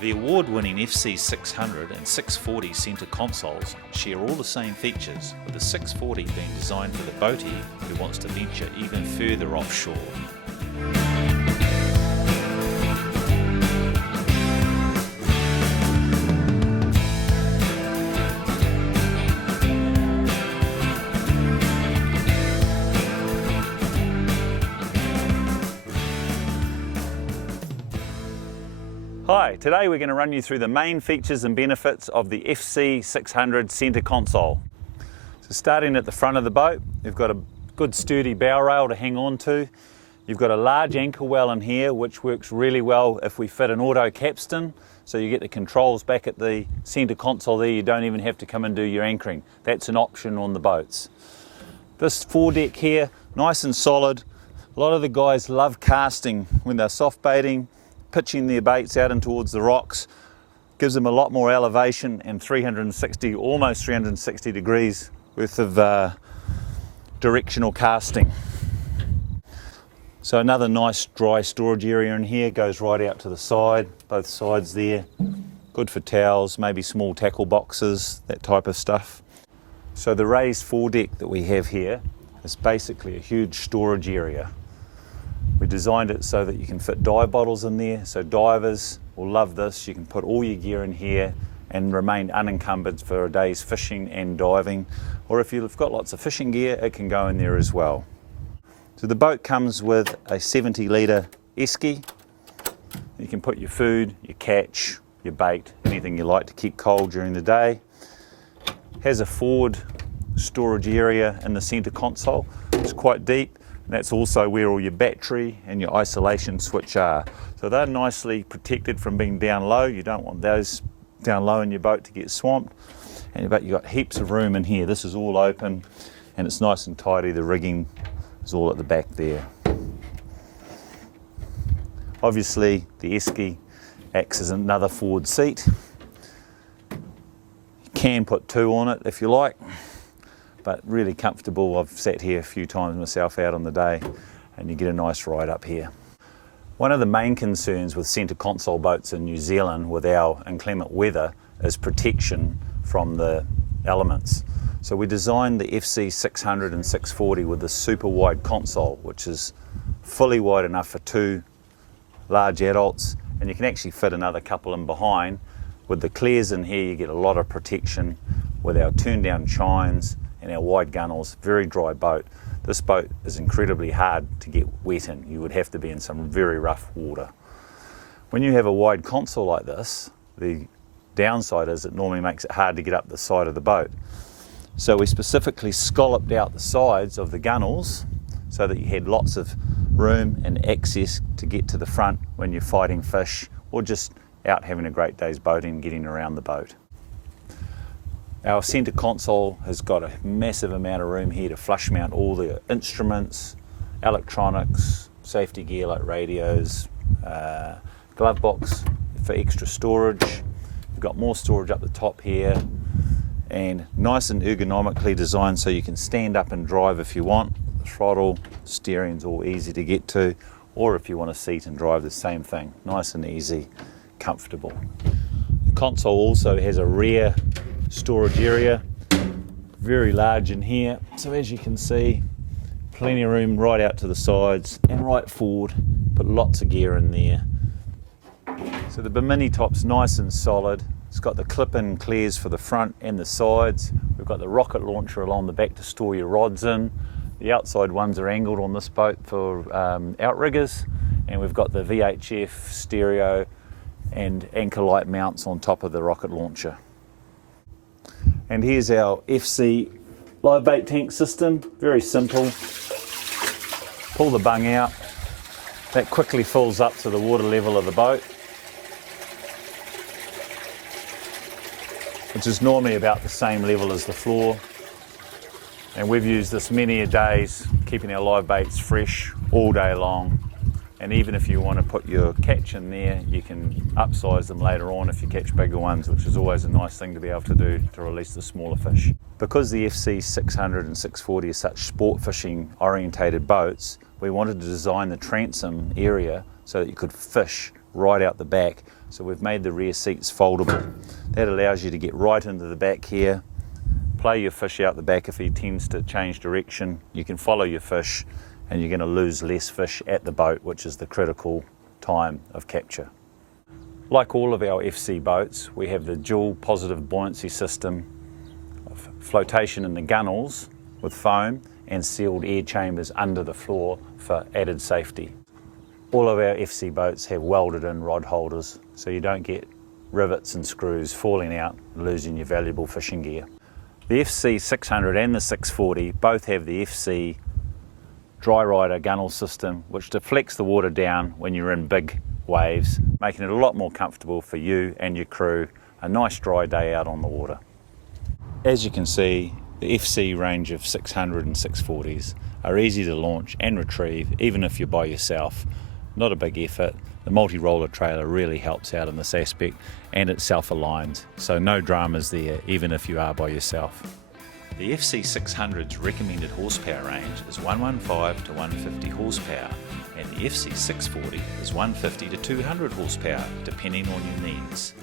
The award-winning FC600 and 640 centre consoles share all the same features, with the 640 being designed for the boatie who wants to venture even further offshore. Hi, today we're going to run you through the main features and benefits of the FC600 centre console. So starting at the front of the boat, you've got a good sturdy bow rail to hang on to. You've got a large anchor well in here which works really well if we fit an auto capstan, so you get the controls back at the centre console there. You don't even have to come and do your anchoring. That's an option on the boats. This foredeck here, nice and solid. A lot of the guys love casting when they're soft baiting, pitching their baits out in towards the rocks. Gives them a lot more elevation and almost 360 degrees worth of directional casting. So another nice dry storage area in here, goes right out to the side, both sides there. Good for towels, maybe small tackle boxes, that type of stuff. So the raised foredeck that we have here is basically a huge storage area. We designed it so that you can fit dive bottles in there, so divers will love this. You can put all your gear in here and remain unencumbered for a day's fishing and diving. Or if you've got lots of fishing gear, it can go in there as well. So the boat comes with a 70 litre esky. You can put your food, your catch, your bait, anything you like to keep cold during the day. Has a forward storage area in the centre console. It's quite deep. That's also where all your battery and your isolation switch are. So they're nicely protected from being down low. You don't want those down low in your boat to get swamped. But you've got heaps of room in here. This is all open and it's nice and tidy. The rigging is all at the back there. Obviously the esky acts as another forward seat. You can put two on it if you like, but really comfortable. I've sat here a few times myself out on the day and you get a nice ride up here. One of the main concerns with centre console boats in New Zealand with our inclement weather is protection from the elements. So we designed the FC600 and 640 with this super wide console, which is fully wide enough for two large adults, and you can actually fit another couple in behind. With the clears in here you get a lot of protection with our turn down chines and our wide gunnels. Very dry boat. This boat is incredibly hard to get wet in. You would have to be in some very rough water. When you have a wide console like this, the downside is it normally makes it hard to get up the side of the boat. So we specifically scalloped out the sides of the gunnels so that you had lots of room and access to get to the front when you're fighting fish or just out having a great day's boating, getting around the boat. Our centre console has got a massive amount of room here to flush mount all the instruments, electronics, safety gear like radios, glove box for extra storage. We've got more storage up the top here and nice and ergonomically designed so you can stand up and drive if you want. The throttle, steering's all easy to get to, or if you want to seat and drive, the same thing. Nice and easy, comfortable. The console also has a rear storage area, very large in here. So as you can see, plenty of room right out to the sides and right forward. Put lots of gear in there. So the bimini top's nice and solid. It's got the clip-in clears for the front and the sides. We've got the rocket launcher along the back to store your rods in. The outside ones are angled on this boat for outriggers, and we've got the VHF stereo and anchor light mounts on top of the rocket launcher. And here's our FC live bait tank system, very simple. Pull the bung out, that quickly fills up to the water level of the boat, which is normally about the same level as the floor. And we've used this many a days, keeping our live baits fresh all day long. And even if you want to put your catch in there, you can upsize them later on if you catch bigger ones, which is always a nice thing to be able to do to release the smaller fish. Because the FC600 and 640 are such sport fishing orientated boats, we wanted to design the transom area so that you could fish right out the back So we've made the rear seats foldable. That allows you to get right into the back here, play your fish out the back. If he tends to change direction, you can follow your fish and you're going to lose less fish at the boat, which is the critical time of capture. Like all of our FC boats, we have the dual positive buoyancy system of flotation in the gunnels with foam and sealed air chambers under the floor for added safety. All of our FC boats have welded in rod holders, so you don't get rivets and screws falling out and losing your valuable fishing gear. The FC 600 and the 640 both have the FC dry rider gunnel system, which deflects the water down when you're in big waves, making it a lot more comfortable for you and your crew, a nice dry day out on the water. As you can see, the FC range of 600 and 640s are easy to launch and retrieve, even if you're by yourself. Not a big effort. The multi-roller trailer really helps out in this aspect, and it's self-aligned, so no dramas there, even if you are by yourself. The FC 600's recommended horsepower range is 115 to 150 horsepower, and the FC 640 is 150 to 200 horsepower, depending on your needs.